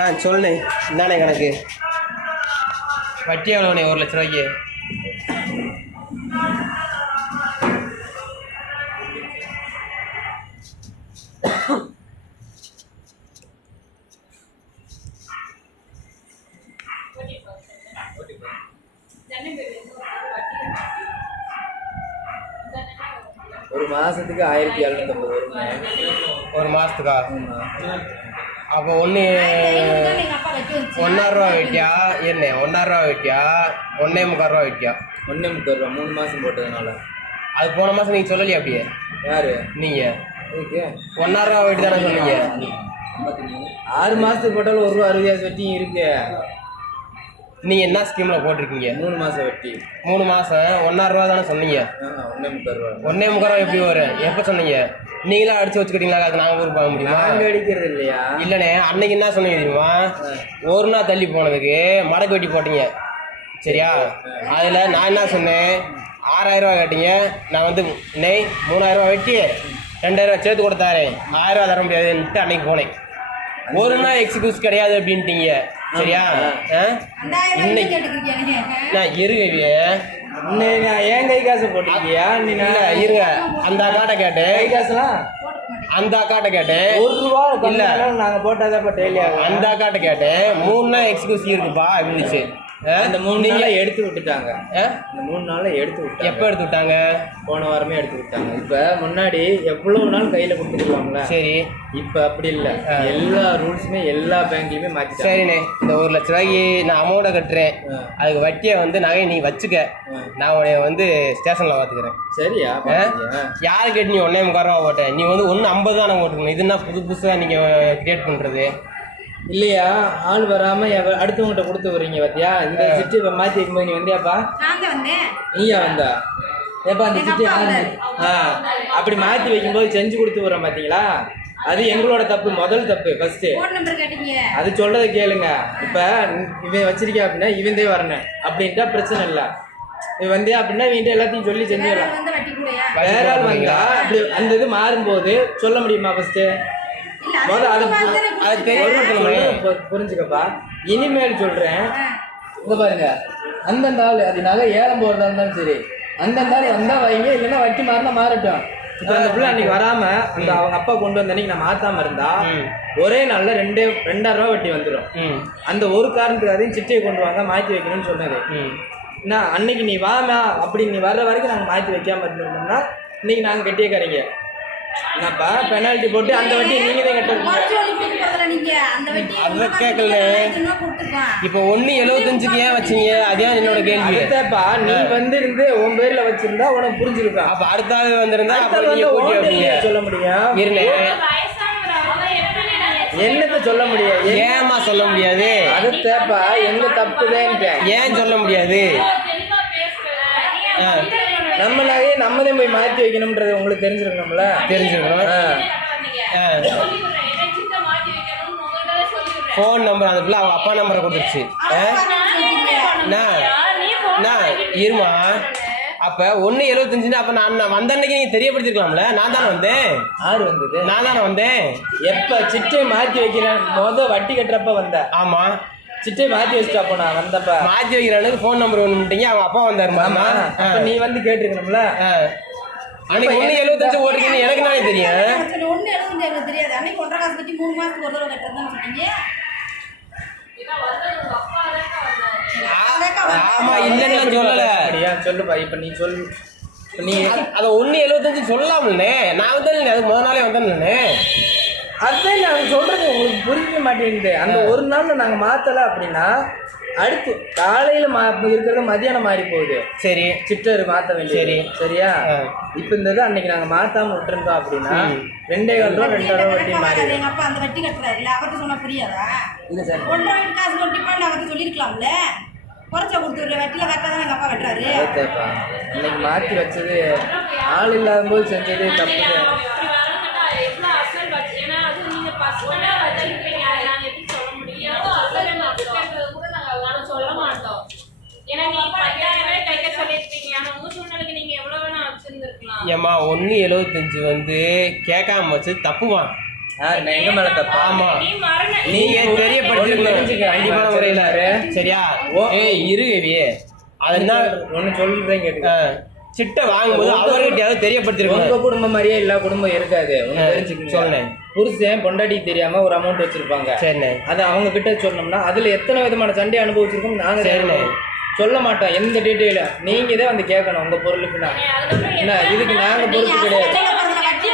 ஆ சொல்லுண்ணே இந்தாண்ணே கணக்கு. வட்டி எவ்வளோண்ணே ஒரு லட்ச ரூபாய்க்கு. ஒரு மாசத்துக்கு ஆயிரத்தி எழுநூத்தம்பது வருங்க ஒரு மாதத்துக்கா. அப்போ ஒன்று ஒன்றாயிரம் ரூபா வெட்டியா? என்ன ஒன்றாயிரம் ரூபா வெட்டியா? ஒன்றே முக்கால் ரூபா வெட்டியா? ஒண்ணே முக்கால் ரூபா மூணு மாசம் போட்டதுனால. அது போன மாதம் நீங்கள் சொல்லலையே அப்படியே? யாரு? நீங்கள் இதுக்கு ஒன்றாயிரம் ரூபா வெட்டி தானே சொன்னீங்க ஆறு மாசத்துக்கு போட்டாலும் ஒரு ரூபா அறுபது வட்டியும் இருக்கு. நீங்கள் என்ன ஸ்கீமில் போட்டிருக்கீங்க? மூணு மாசம் வட்டி. மூணு மாதம் ஒன்றாயிரம் ரூபா தானே சொன்னீங்க? முக்கால் ரூபா. ஒன்றே முக்கால் ரூபா எப்படி வரும்? எப்போ சொன்னீங்க? நீங்களா அடிச்சு வச்சுக்கிட்டீங்களா? அது நாங்கள் ஊருக்கு பார்க்க முடியுமா? அடிக்கிறது இல்லையா? இல்லைண்ணே அன்னைக்கு என்ன சொன்னீங்க தெரியுமா? ஒரு நாள் தள்ளி போனதுக்கு மடக்கு வெட்டி போட்டீங்க. சரியா? அதில் நான் என்ன சொன்னேன்? ஆறாயிரம் ரூபா கேட்டீங்க. நான் வந்து நெய் மூணாயிரம் ரூபா வெட்டி ரெண்டாயிரம் ரூபா சேர்த்து கொடுத்தாரேன் ஆயிரம் ரூபா தர முடியாதுன்ட்டு அன்னைக்கு போனேன். ஒரு நாள் எக்ஸ்கியூஸ் கிடையாது அப்படின்ட்டீங்க. சரியா? ஆ? இன்னைக்கு நான் இருங்க ஏன் கை காசு போட்டிருக்கியா நீ இருங்க. அந்த அக்காட்ட கேட்டேன். கை காசுலாம் அந்த அக்காட்ட கேட்டேன். ஒரு ரூபா இல்ல. நாங்க போட்டாதான் டெய்லி அந்த அக்காட்ட கேட்டேன். மூணு நாள் எக்ஸ்கியூஸ் இருக்குப்பா இருந்துச்சு? அந்த மூணு நாளை எடுத்து விட்டுட்டாங்க? இந்த மூணு நாளை எடுத்து விட்டாங்க. எப்போ எடுத்து விட்டாங்க? போன வாரமே எடுத்து விட்டாங்க. இப்ப முன்னாடி எவ்வளவு நாள் கையில கொடுத்துருவாங்களே சரி. இப்ப அப்படி இல்ல. எல்லா ரூல்ஸுமே எல்லா பேங்க்லயுமே மாத்திட்டாங்க. சரிண்ணே. இந்த ஒரு லட்ச ரூபாய்க்கு நான் அமௌண்ட்டை கட்டுறேன். அதுக்கு வட்டியை வந்து நகையை நீ வச்சுக்க. நான் உன்னை வந்து ஸ்டேஷனில் பார்த்துக்கிறேன் சரியா? யாரு கேட்டு நீ ஒன்றே முக்கால் ரூபா போட்ட நீ வந்து ஒன்று ஐம்பது தான் நான் போட்டுக்கணும் இது என்ன புது புதுசாக நீங்கள் கிரியேட் பண்ணுறது இல்லையா? ஆள் வராம அடுத்தவங்ககிட்ட கொடுத்து வரீங்க பாத்தியா? இந்த சிட்டி இப்ப மாத்தி வைக்கும்போது நீ வந்தியாப்பா நீயா வந்தா? ஏப்பா அந்த சிட்டி ஆ அப்படி மாத்தி வைக்கும்போது செஞ்சு கொடுத்து வரோம் பாத்தீங்களா? அது எங்களோட தப்பு முதல் தப்பு ஃபர்ஸ்ட் அது சொல்றத கேளுங்க. இப்ப இவன் வச்சிருக்கா அப்படின்னா இவன்தே வரணும். அப்படின்ட்டா பிரச்சனை இல்ல. இவன் வந்தியா அப்படின்னா இவன்ட்ட எல்லாத்தையும் சொல்லி செஞ்சிடலாம். வேற ஆள் வந்தா அப்படி அந்த இது மாறும்போது சொல்ல முடியுமா ஃபர்ஸ்ட் புரிஞ்சுக்கப்பா. இனிமேல் சொல்றேன். இங்க பாருங்க. அந்தந்த ஆள் அது நகை ஏலம் போறதா இருந்தாலும் சரி. அந்தந்த ஆள் வந்தா வைங்க இல்லைன்னா வட்டி மாறினா மாறட்டும். இப்போ அந்த பிள்ளை அன்னைக்கு வராம அந்த அவங்க அப்பா கொண்டு வந்த அன்னைக்கு நான் மாத்தாம இருந்தா. ஒரே நாள்ல ரெண்டே ரெண்டாயிரம் ரூபாய் வட்டி வந்துடும் அந்த ஒரு காரணத்துக்கு அதையும் சிட்டையை கொண்டு வாங்க மாத்தி வைக்கணும்னு சொன்னது. நான் அன்னைக்கு நீ வாமா அப்படி நீ வர்ற வரைக்கும் நாங்கள் மாற்றி வைக்காம இருந்திருந்தோம்னா இன்னைக்கு நாங்கள் கட்டியக்காரங்க. என்னப்பா பெனால்ட்டி போட்டு அந்த வட்டி நீங்கள் தான் கட்டணும் அதை கேட்கல இப்போ ஒன்று எழுபத்தஞ்சுக்கு ஏன் வச்சீங்க? அதான் என்னோட கேள்வி. அடுத்தப்பா நீ வந்து இருந்து உன் பேர்ல வச்சிருந்தா உனக்கு புரிஞ்சிருக்கா அப்போ அடுத்த ஆள் வந்திருந்தா அப்புறம் கூட்டி உன் வைப்பீங்க சொல்ல முடியும். இருண்ணே என்னத்த சொல்ல முடியும் என்- ஏமா சொல்ல முடியாது? அடுத்தப்பா எங்க தப்புதேன்ட்டேன். ஏன் சொல்ல முடியாது? ஆ, நம்மளாவே நம்மளே போய் மாற்றி வைக்கணும்ன்றது உங்களுக்கு தெரிஞ்சிருக்கணும்ல. ஆ. ஃபோன் நம்பர் அந்த பிள்ளை அவங்க அப்பா நம்பரை கொடுத்துருச்சு. ஆ? அண்ணா, அண்ணா, இருமா? அப்போ ஒன்று எழுபத்தஞ்சுன்னா அப்போ நான் நான் வந்த அன்னைக்கு நீங்கள் தெரியப்படுத்திருக்கலாம்ல நான் தானே வந்தேன். ஆறு வந்தது. நான் தானே வந்தேன். எப்ப சிட்டையை மாற்றி வைக்கிறேன்? முத வட்டி கட்டுறப்ப வந்த. ஆமாம் சிட்டையை மாற்றி வச்சிட்டாப்போ நான் வந்தப்ப. மாற்றி வைக்கிறானுக்கு ஃபோன் நம்பர் ஒன்றுட்டீங்க அவங்க அப்பா வந்தார் மாமா. நீ வந்து கேட்டிருக்கணும்ல. அன்னைக்கு ஒன்று எழுபத்தஞ்சு ஓட்டுறீங்கன்னு எனக்கு நானே தெரியும். ஒண்ணு எழுதுங்க எனக்கு தெரியாது. அன்னைக்கு ஒன்றரை காசு கட்டி மூணு மாசத்துக்கு ஒரு தடவை கட்டுறதுன்னு சொன்னீங்க. ஆமா இல்லைன்னு நான் சொல்லலை. அப்படியா? சொல்லுப்பா இப்ப நீ சொல். இப்ப நீ அதை ஒன்று எழுபத்தஞ்சு சொல்லாமல்ண்ணே நான் வந்தேன் அதுக்கு முத நாளே வந்தேன்லண்ணே. அதுதான் நாங்க சொல்றது உங்களுக்கு புரிய மாட்டேங்குது. அந்த ஒரு நாள்ல நாங்க மாத்தல அப்படின்னா அடுத்து காலையில மா இருக்கிறது மதியானம் மாறி போகுது. சரி. சிட்டர் மாத்த வேண்டியது. சரி. சரியா. இப்ப இந்த இது அன்னைக்கு நாங்க மாத்தாம விட்டுருந்தோம் அப்படின்னா ரெண்டே கால் ரூபா ரெண்டரை ரூபா வட்டி மாறி கணக்காகாது. எங்க அப்பா அந்த வட்டி கட்டுறாரு. இல்ல அவர்கிட்ட சொன்னா புரியாதா? இல்ல சார். ஒன்றரை வீட்டு காசு கொட்டிப்பான்னு அவர்கிட்ட சொல்லியிருக்கலாம்ல குறைச்சா கொடுத்துருல வட்டியில கரெக்டாக தான் எங்க அப்பா கட்டுறாரு. இன்னைக்கு மாத்தி வச்சது ஆள் இல்லாத போது செஞ்சது தப்பு அப்படி வரமாட்டா, எவ்வளவு அசல் வச்சு- ஏன்னா அது நீங்க பசங்களா வச்சிருப்பீங்க, அதை நாங்க எப்படி சொல்ல முடியும்? சொல்லவே மாட்டோம். நாங்க சொல்ல மாட்டோம். ஏன்னா நீங்க பத்தாயிரம் ரூபாய் கைக்க சொல்லியிருப்பீங்க. ஆனா உங்க சூழ்நிலைக்கு நீங்க எவ்வளவு வேணா வச்சிருந்திருக்கலாம். ஏம்மா ஒன்று எழுபத்தஞ்சு வந்து கேட்காம வச்சு தப்புவான் யார் நான் எங்க மேல தப்பா? ஆமா. நீ மரண- நீங்க தெரியப்படுத்திருக்கணும். கண்டிப்பான முறையில. சரியா? ஓ. ஏய் இரு கவியே அதுதான் ஒன்னு சொல்றேன் கேட்டுக்க. சிட்டை வாங்கும்போது அவர்கிட்டயாவது உங்க தெரியப்படுத்திருக்கணும் குடும்பம் மாதிரியே எல்லா குடும்பம் இருக்காது. ஒண்ணு. சொல்லேன். புருஷன் பொண்டாட்டிக்கு தெரியாம ஒரு அமௌண்ட் வச்சிருப்பாங்க. சரிண்ணே. அது அவங்க கிட்ட சொன்னோம்னா அதுல எத்தனை விதமான சண்டை அனுபவிச்சிருக்கோம் நாங்க சரிண்ணே. சொல்ல மாட்டோம் எந்த டீட்டெயிலும் நீங்க தான் வந்து கேட்கணும் உங்க பொருளுக்குன்னா. என்ன? இதுக்கு நாங்க பொறுப்பு கிடையாது.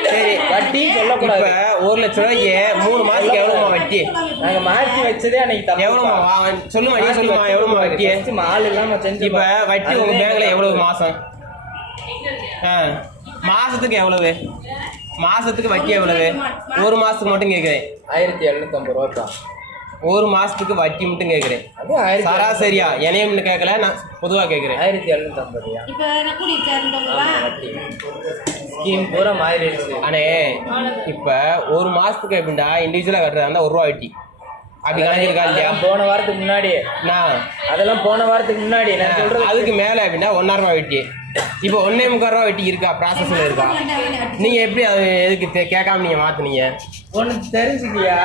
சரி வட்டி இப்ப சொல்லக்கூடாது. ஒரு லட்ச ரூபாய்க்கு மூணு மாசத்துக்கு எவ்வளவுமா வட்டி? நாங்க மாத்தி வச்சதே அன்னைக்கு தப்பு. எவ்வளவுமா? வா- சொல்லுமா நீ சொல்லுமா எவ்வளவுமா வட்டி? ஆள் இல்லாம செஞ்சு இப்ப வட்டி உங்க பேங்க்ல எவ்வளவு மாசம்? ஆ, மாசத்துக்கு எவ்வளவு? மாசத்துக்கு வட்டி எவ்வளவு? ஒரு மாசத்துக்கு மட்டும் கேக்குறேன். ஆயிரத்தி எழுநூத்தி ஐம்பது ரூபா தான் ஒரு மாசத்துக்கு வட்டி மட்டும் கேக்குறேன். அது ஆயிரத்தி சராசரியா என்னையும் கேட்கல நான் பொதுவா கேக்குறேன். ஆயிரத்தி எழுநூத்தி ஐம்பதுயா? இப்ப நான் கூலி சேர்ந்தவங்களா ஸ்கீம் பூரா மாறிடுச்சு. அண்ணே இப்ப ஒரு மாசத்துக்கு எப்படின்னா இண்டிவிஜுவலா கட்டுறதா? ஒரு ரூபா வட்டி. அப்படி கணக்கிருக்கா இல்லையா போன வாரத்துக்கு முன்னாடி. நான் அதெல்லாம் போன வாரத்துக்கு முன்னாடி. நான் சொல்றது அதுக்கு மேல அப்படின்னா ஒன்னாயிரம் ரூபாய் வட்டி. இப்போ ஒன்னே முக்கால் ரூபா வட்டி இருக்கா? ப்ராசஸ்ல இருக்கா? நீங்க எப்படி அது எதுக்கு தே- கேட்காம நீங்க மாத்துனீங்க? ஒன்று தெரிஞ்சுக்கியா?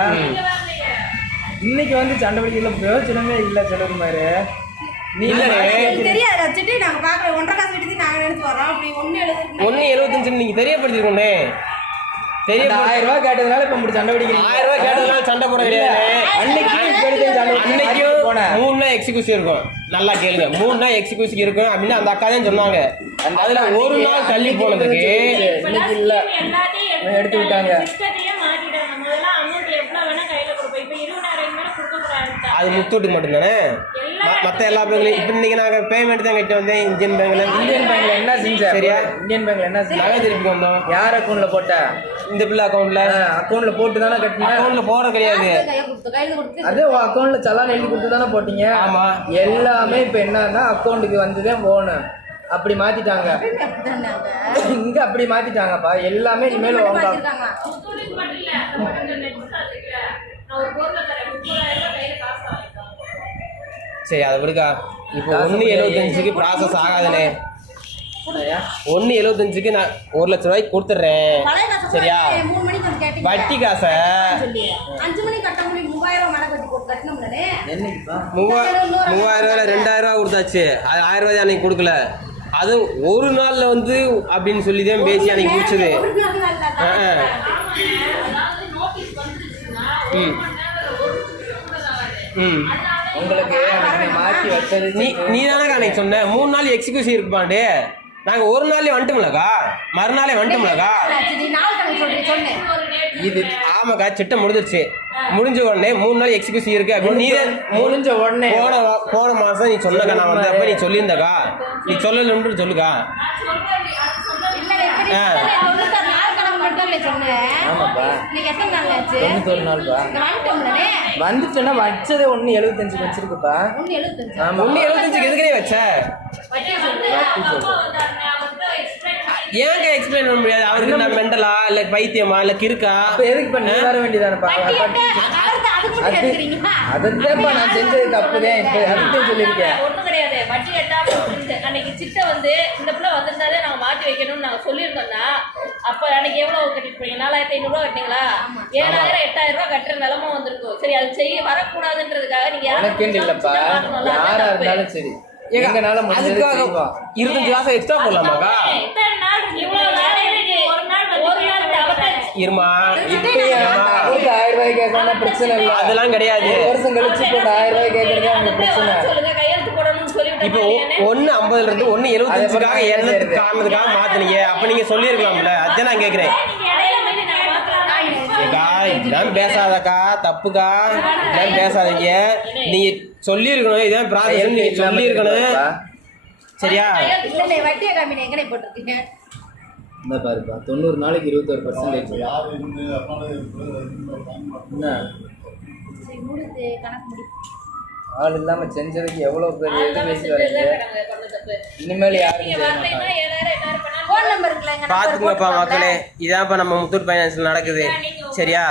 இன்னைக்கு வந்து சண்டை பிடிக்கல பிரயோஜனமே இல்லை சொல்லுங்க மாதிரி ஒன்னு எழுபத்தஞ்சு நீங்க தெரியப்படுத்திருக்கோண்ணே தெரிய ஆயிரம் ரூபாய் கேட்டதுனால இப்ப இப்படி சண்டை பிடிக்கிறீங்க. ஆயிரம் ரூபாய் கேட்டதுனால சண்டை போட கிடையாது அன்னைக்கு இப்ப எடுத்து சண்டை பிடிக்கிறீங்க. அன்னைக்கும் போனேன். மூணு நாள் எக்ஸிக்யூஷன் இருக்கும். நல்லா கேளுங்க. மூணு நாள் எக்ஸிக்யூஷன் இருக்கும். அப்படின்னு அந்த அக்கா தான் சொன்னாங்க. அதுல ஒரு நாள் தள்ளி போனதுக்கு எடுத்து விட்டாங்க. சிஸ்டத்தையே மாத்திட்டாங்க முதல்ல அமௌண்ட் எவ்வளவு வேணா கையில கொடுப்போம் இப்ப இருபதாயிரம் மேல கொடுக்க கூடாது அது முத்தூட்டுக்கு மட்டும்தானே? ம- மத்த எல்லா பேங்க்லையும் இப்போ இன்னைக்கு நாங்க பேமெண்ட் தான் கட்டி வந்தேன் இந்தியன் பேங்க்ல. இந்தியன் பேங்க்ல என்ன செஞ்ச சரியா? இந்தியன் பேங்க்ல என்ன நகை திருப்பி வந்தோம். யார் அக்கௌண்ட்ல போட்ட? இந்த பிள்ளை அக்கௌண்ட்ல அக்கௌண்ட்ல போட்டு தானே கட்டின? அக்கௌண்ட்ல போட கிடையாது. அது உன் அக்கௌண்ட்ல சலான் எழுதி கொடுத்து தானே போட்டீங்க? ஆமா. எல்லாமே இப்ப என்னன்னா அக்கௌண்ட்டுக்கு வந்துதான் போகணும் அப்படி மாத்திட்டாங்க. இங்க அப்படி மாத்திட்டாங்கப்பா. எல்லாமே இனிமேல் உங்க சரி அதை விடுக்கா. இப்போ ஒன்று எழுபத்தஞ்சுக்கு ப்ராசஸ் ஆகாதுண்ணே. ஒன்று எழுபத்தஞ்சுக்கு நான் ஒரு லட்ச ரூபாய்க்கு கொடுத்துட்றேன். சரியா? வட்டி காசை? மூவாயிரம் ரூபாயில ரெண்டாயிரம் ரூபா கொடுத்தாச்சு. அது ஆயிரம் ரூபாய் அன்னைக்கு கொடுக்கல. அது ஒரு நாள்ல வந்து அப்படின்னு சொல்லி தான் பேசி அன்னைக்கு முடிச்சது. ம். ம். உங்களுக்கு அன்னைக்கு வச்சது நீ நீ தானே அன்னைக்கு சொன்ன. மூணு நாள் எக்ஸிக்யூஷன் இருக்குப்பாண்டு நாங்கள் ஒரு நாள்லயே வந்துட்டோம்லக்கா. மறுநாளே வந்துட்டோம்லக்கா. இது ஆமாக்கா சிட்டம் முடிஞ்சிருச்சு. முடிஞ்ச உடனே மூணு நாள் எக்ஸிக்யூஷன் இருக்கு அப்படின்னு நீ முடிஞ்ச உடனே. போன போன மாசம் நீ சொன்னக்கா நான் வந்தப்ப நீ சொல்லியிருந்தக்கா. நீ சொல்லலன்னு சொல்லுக்கா. நான் சொல்றேன் நீ அது சொல்றது இல்ல எப்படி ஆ. மட்டும் இல்ல சொன்னேன். ஆமாப்பா. இன்னைக்கு எத்தனை நாள் ஆச்சு? தொண்ணூத்தொரு நாள்ப்பா. இங்க வந்துட்டோம்லனே வந்துட்டேன்னா வச்சதே ஒண்ணு எழுபத்தஞ்சு வச்சிருக்குப்பா. ஒண்ணு எழுபத்தஞ்சு ஆமா. ஒன்று எழுபத்தஞ்சுக்கு எதுக்குனே வச்ச? பண்ணி ஏங்க எக்ஸ்பிளைன் பண்ண முடியாது? அவருக்கு நான் மெண்டலா இல்ல பைத்தியமா? இல்ல கிறுக்கா? அப்ப எதுக்கு இப்ப நீ வர வேண்டியதானப்பா. வட்டி அதுதான்ப்பா நான் செஞ்சது தப்புதான் இப்ப அதுதான் சொல்லியிருக்கேன். அன்னைக்கு சிட்டை வந்து இந்த பிள்ளை வந்திருந்தாலே நாங்க மாத்தி வைக்கணும்னு நாங்க சொல்லியிருந்தோம்னா அப்ப அன்னைக்கு எவ்வளவு கட்டிருப்பீங்க? நாலாயிரத்தி ஐநூறு ரூபா கட்டிங்களா ஏழாயிரம் எட்டாயிரம் ரூபாய் கட்டுற நிலமை வந்திருக்கும். சரி அது செய்ய வரக்கூடாதுன்றதுக்காக நீங்க யாரை உனக்குன்னு இல்லப்பா. மாத்தணும்ல, அதுதான் யாரா தப்பு. இருந்தாலும் சரி. எங்கனால அதுக்காக இருபத்தஞ்சு காசு எக்ஸ்ட்ரா போடலாமாக்கா? இருமா ஆயிரம் ரூபாய் பிரச்சனை இல்ல. அதெல்லாம் கிடையாது. வருஷம் கழிச்சு ஆயிரம் ரூபாய் கேட்கறதே பிரச்சனை. இப்போ ஒன்னு ஐம்பதுல இருந்து ஒன்னு எழுபத்தஞ்சுக்காக என்னத்துக்கு காரணத்துக்காக மாத்துனீங்க. அப்ப நீங்க சொல்லியிருக்கலாம்ல. அதான் நான் ஏக்கா இதெல்லாம் பேசாதக்கா. தப்புக்கா. இதெல்லாம் பேசாதீங்க. நீங்க சொல்லியிருக்கணும். இதான் ப்ராசஸ் நீங்க சொல்லியிருக்கணும். சரியா? இந்த பாருப்பா. தொண்ணூறு நாளைக்கு இருபத்தொரு பர்சன்டேஜ் என்ன? ஆள் இல்லாம செஞ்சதுக்கு எவ்வளவு பெரிய இது பேசி வரீங்க? இனிமேல் யாரும் செய்ய மாட்டாங்க. பாத்துங்கப்பா மக்களே. இதான்ப்பா நம்ம முத்தூட் ஃபைனான்ஸ்ல நடக்குது. சரியா?